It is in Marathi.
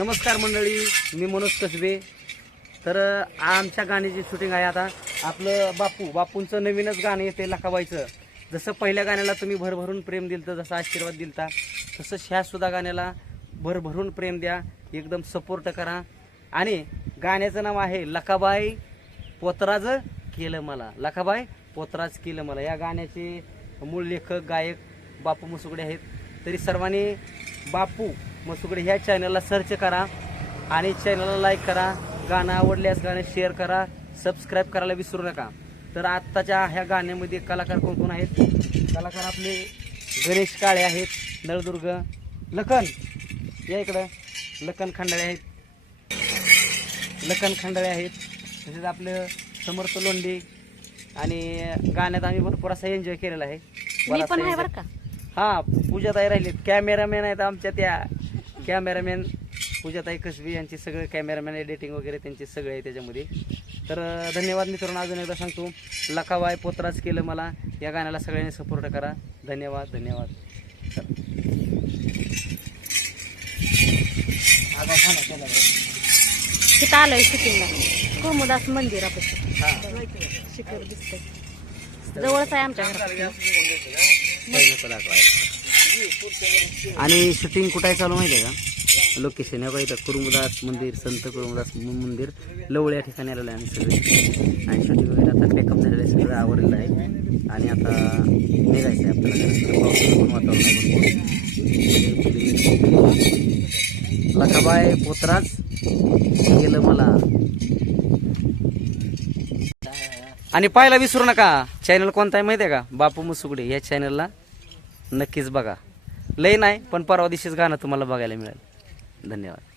नमस्कार मंडळी मी मनोज कसबे. तर आमच्या गाण्याची शूटिंग आहे आता. आपलं बापू बापूंचं नवीनच गाणं येते लखावायचं जसं पहिल्या गाण्याला तुम्ही भरभरून प्रेम दिलतं जसं आशीर्वाद दिलता तसंच ह्यासुद्धा गाण्याला भरभरून प्रेम द्या. एकदम सपोर्ट करा. आणि गाण्याचं नाव आहे लखाबाई पोतराज केलं मला. लखाबाई पोतराज केलं मला. या गाण्याचे मूळ लेखक गायक बापू मुसुगडे आहेत. तरी सर्वांनी बापू मसुगडे ह्या चॅनलला सर्च करा आणि चॅनलला लाईक करा. गाणं आवडल्यास गाणं शेअर करा. सबस्क्राईब करायला विसरू नका. तर आत्ताच्या ह्या गाण्यामध्ये कलाकार कोण कोण आहेत? कलाकार आपले गणेश काळे आहेत नळदुर्ग लखन. या इकडं. लखन खंडाळे आहेत. लखन खंडाळे आहेत. तसेच आपलं समर्थ लोंढे आणि गाण्यात आम्ही भरपूर असा एन्जॉय केलेला आहे. हा पूजाताई राहिलेत. कॅमेरामॅन आहेत आमच्या त्या. कॅमेरामॅन पूजाताई कसबी यांचे सगळे कॅमेरामॅन एडिटिंग वगैरे त्यांचे सगळे आहे त्याच्यामध्ये. तर धन्यवाद मित्रांनो अजून एकदा सांगतो लखाबाई पोतराज केलं मला. या गाण्याला सगळ्यांनी सपोर्ट करा. धन्यवाद धन्यवाद. तिथं आलोय शूटिंगला कोमदास मंदिरापासून हा. शिखर दिसतंय. जवळच आहे आमच्या घरात आणि शूटिंग कुठे आहे चालू माहिती आहे का? लोकेशन आहे इथं. कुरुमदास मंदिर संत कुरुमदास मंदिर. लवळ या ठिकाणी आलेलं आहे आम्ही सगळे. आणि शूटिंग वगैरे आता टेकअप झालेलं आहे सगळं आवडलेलं आहे. आणि आता निघायचं आहे आपल्याला. पावसाचं वातावरण आहे भरपूर. पोतराज गेलं मला. आणि पाहायला विसरू नका. चॅनल कोणता आहे माहिती आहे का? बापू मुसुगडे या चॅनलला नक्कीच बघा. लय नाही पण परवा दिवशीच गाणं तुम्हाला बघायला मिळेल. धन्यवाद.